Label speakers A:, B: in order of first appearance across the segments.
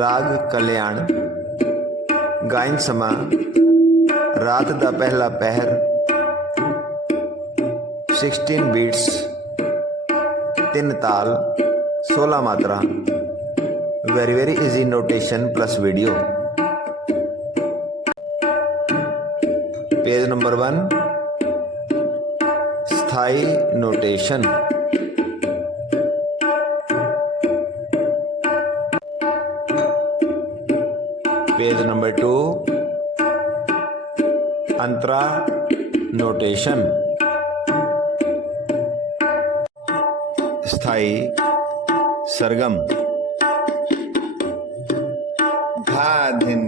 A: ਰਾਗ ਕਲਿਆਣ। ਗਾਇਨ ਸਮਾ। ਰਾਤ ਦਾ ਪਹਿਲਾ ਪਹਿਰ। 16 ਬੀਟਸ ਤਿੰਨ ਤਾਲ। 16 ਮਾਤਰਾ। Very very easy notation plus video page number 1 ਸਥਾਈ notation page number 2 antra notation स्थाई सरगम धा धिन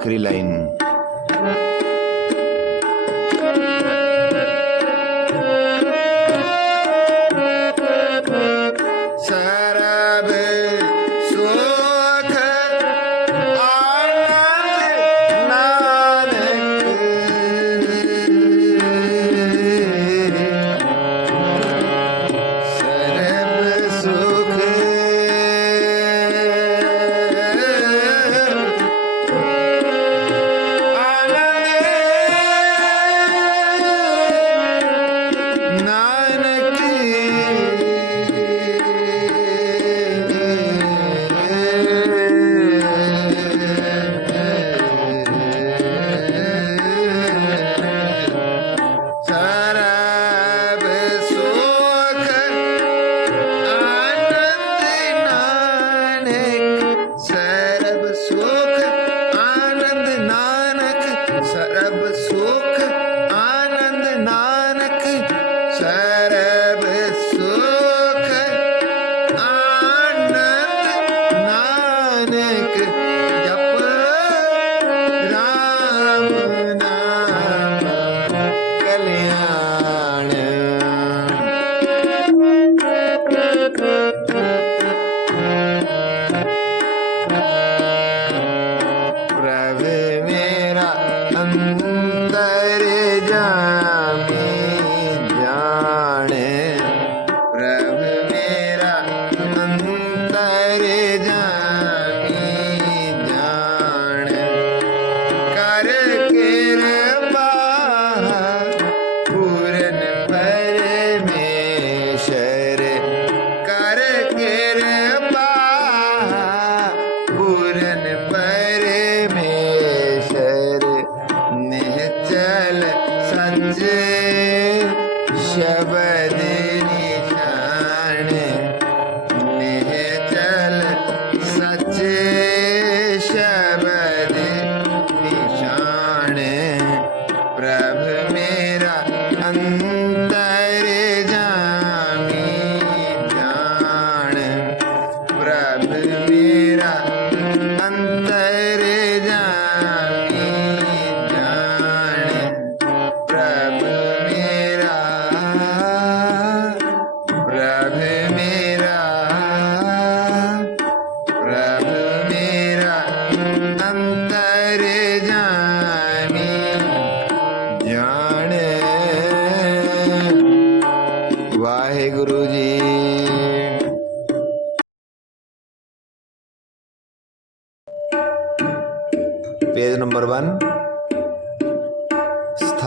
B: Acrila en Amen.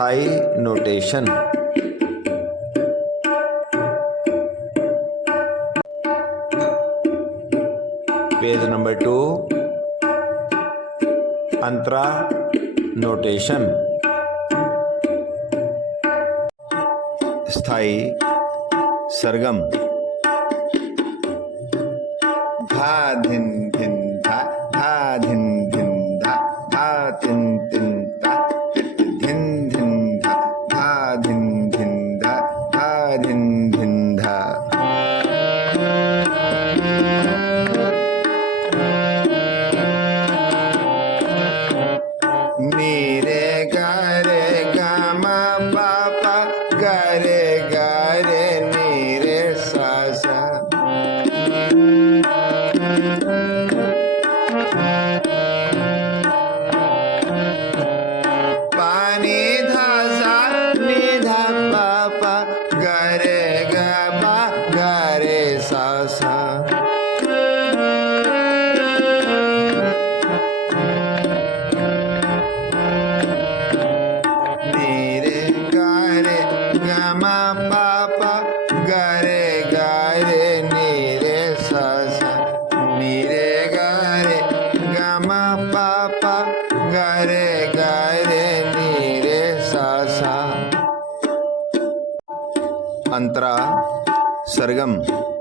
A: स्थाई नोटेशन पेज नंबर टू अंतरा नोटेशन स्थाई सरगम धा
B: धिन mire. गरे गरे नीरे सा
A: अन्तरा सर्गम्।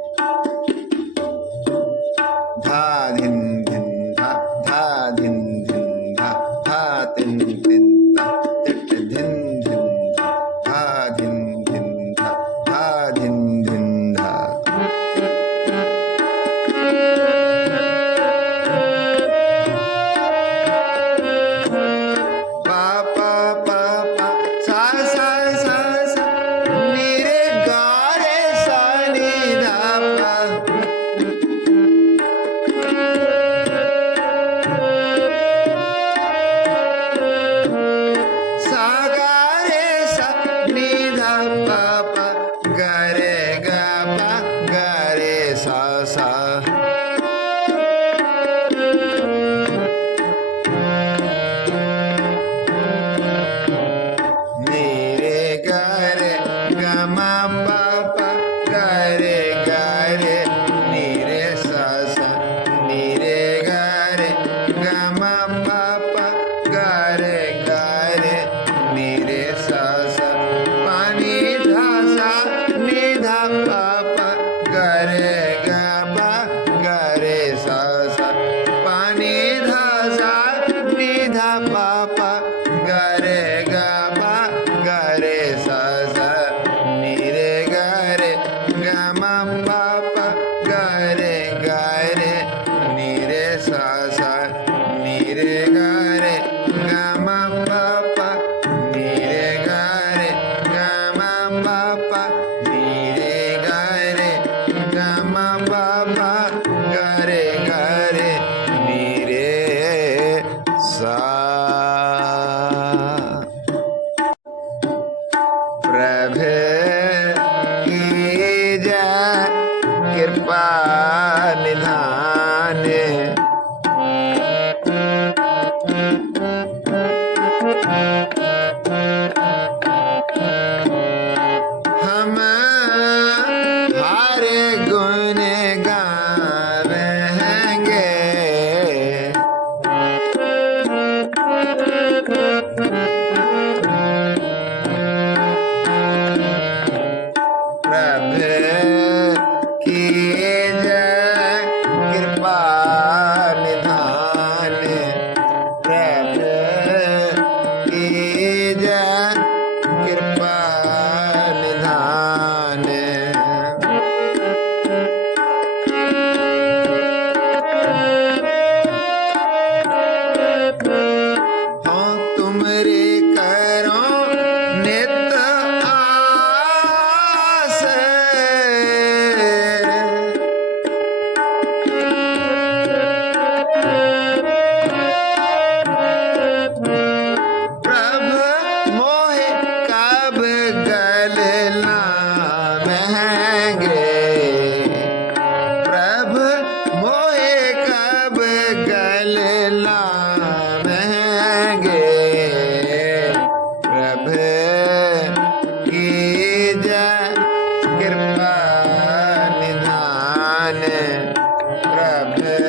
B: Grab it.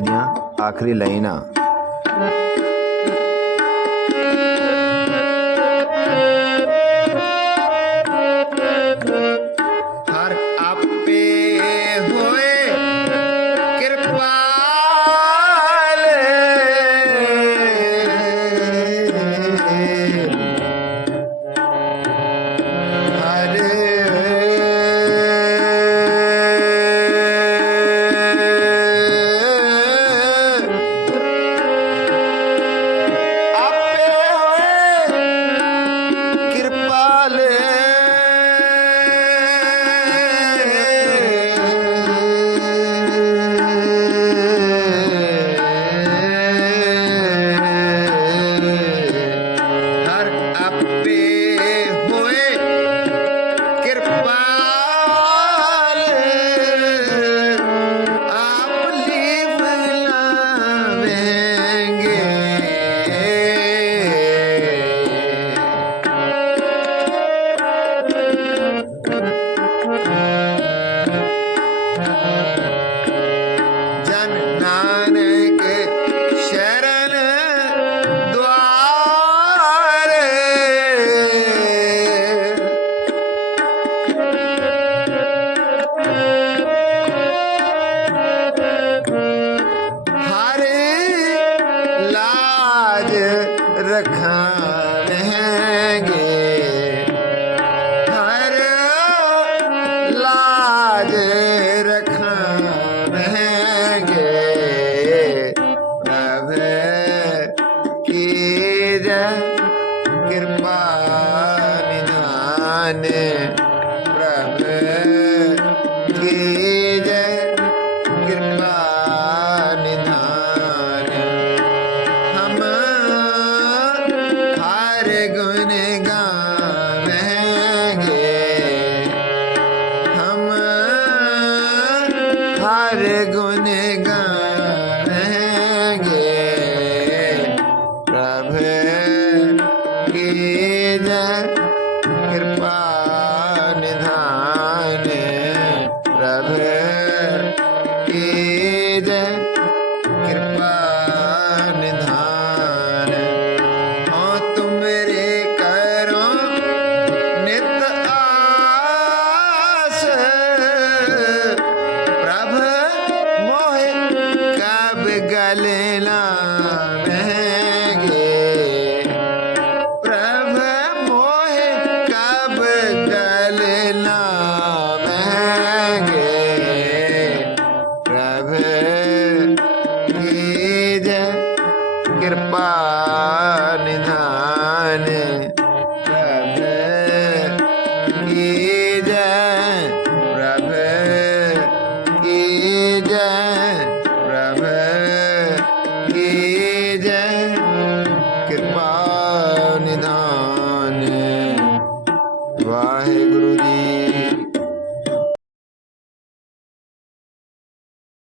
B: ਦੀਆਂ ਆਖਰੀ ਲਾਈਨਾਂ